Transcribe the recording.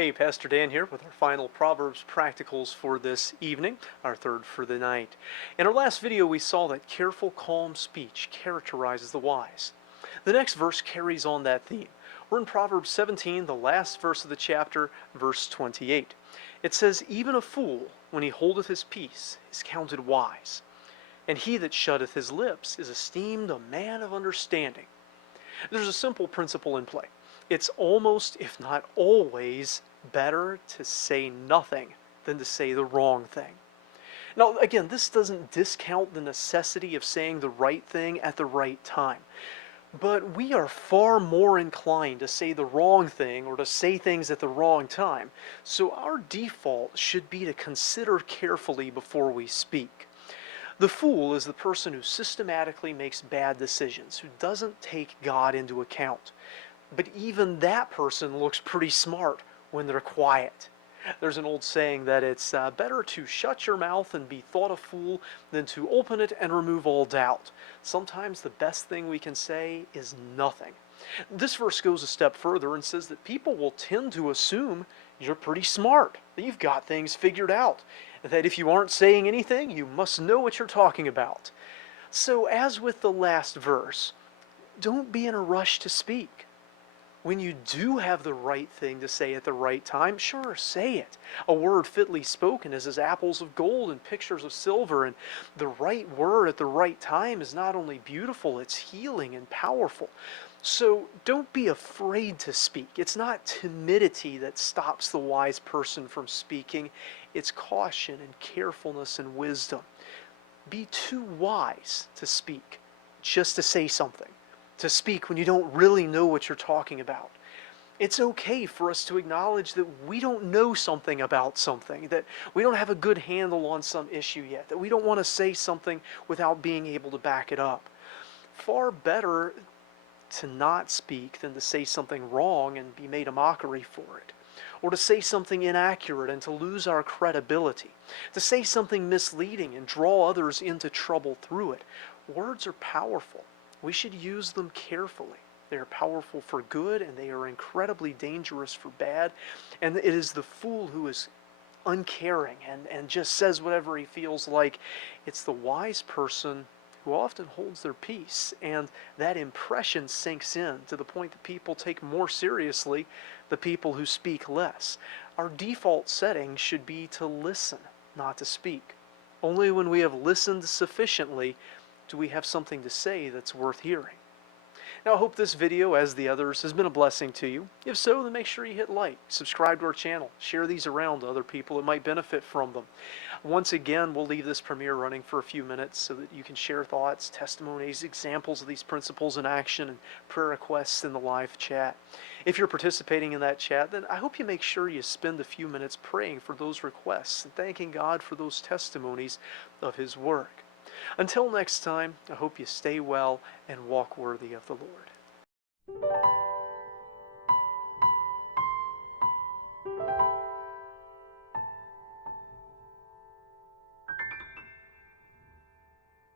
Hey, Pastor Dan here with our final Proverbs practicals for this evening, our third for the night. In our last video, we saw that careful, calm speech characterizes the wise. The next verse carries on that theme. We're in Proverbs 17, the last verse of the chapter, verse 28. It says, "Even a fool, when he holdeth his peace, is counted wise, and he that shutteth his lips is esteemed a man of understanding." There's a simple principle in play. It's almost, if not always, better to say nothing than to say the wrong thing. Now, again, this doesn't discount the necessity of saying the right thing at the right time. But we are far more inclined to say the wrong thing or to say things at the wrong time. So our default should be to consider carefully before we speak. The fool is the person who systematically makes bad decisions, who doesn't take God into account. But even that person looks pretty smart when they're quiet. There's an old saying that it's better to shut your mouth and be thought a fool than to open it and remove all doubt. Sometimes the best thing we can say is nothing. This verse goes a step further and says that people will tend to assume you're pretty smart, that you've got things figured out, that if you aren't saying anything, you must know what you're talking about. So as with the last verse, don't be in a rush to speak. When you do have the right thing to say at the right time, sure, say it. A word fitly spoken is as apples of gold and pictures of silver, and the right word at the right time is not only beautiful, it's healing and powerful. So don't be afraid to speak. It's not timidity that stops the wise person from speaking. It's caution and carefulness and wisdom. Be too wise to speak, just to say something. To speak when you don't really know what you're talking about. It's okay for us to acknowledge that we don't know something about something, that we don't have a good handle on some issue yet, that we don't want to say something without being able to back it up. Far better to not speak than to say something wrong and be made a mockery for it, or to say something inaccurate and to lose our credibility, to say something misleading and draw others into trouble through it. Words are powerful. We should use them carefully. They are powerful for good and they are incredibly dangerous for bad. And it is the fool who is uncaring and just says whatever he feels like. It's the wise person who often holds their peace, and that impression sinks in to the point that people take more seriously the people who speak less. Our default setting should be to listen, not to speak. Only when we have listened sufficiently do we have something to say that's worth hearing. Now, I hope this video, as the others, has been a blessing to you. If so, then make sure you hit like, subscribe to our channel, share these around to other people that might benefit from them. Once again, we'll leave this premiere running for a few minutes so that you can share thoughts, testimonies, examples of these principles in action, and prayer requests in the live chat. If you're participating in that chat, then I hope you make sure you spend a few minutes praying for those requests and thanking God for those testimonies of His work. Until next time, I hope you stay well and walk worthy of the Lord.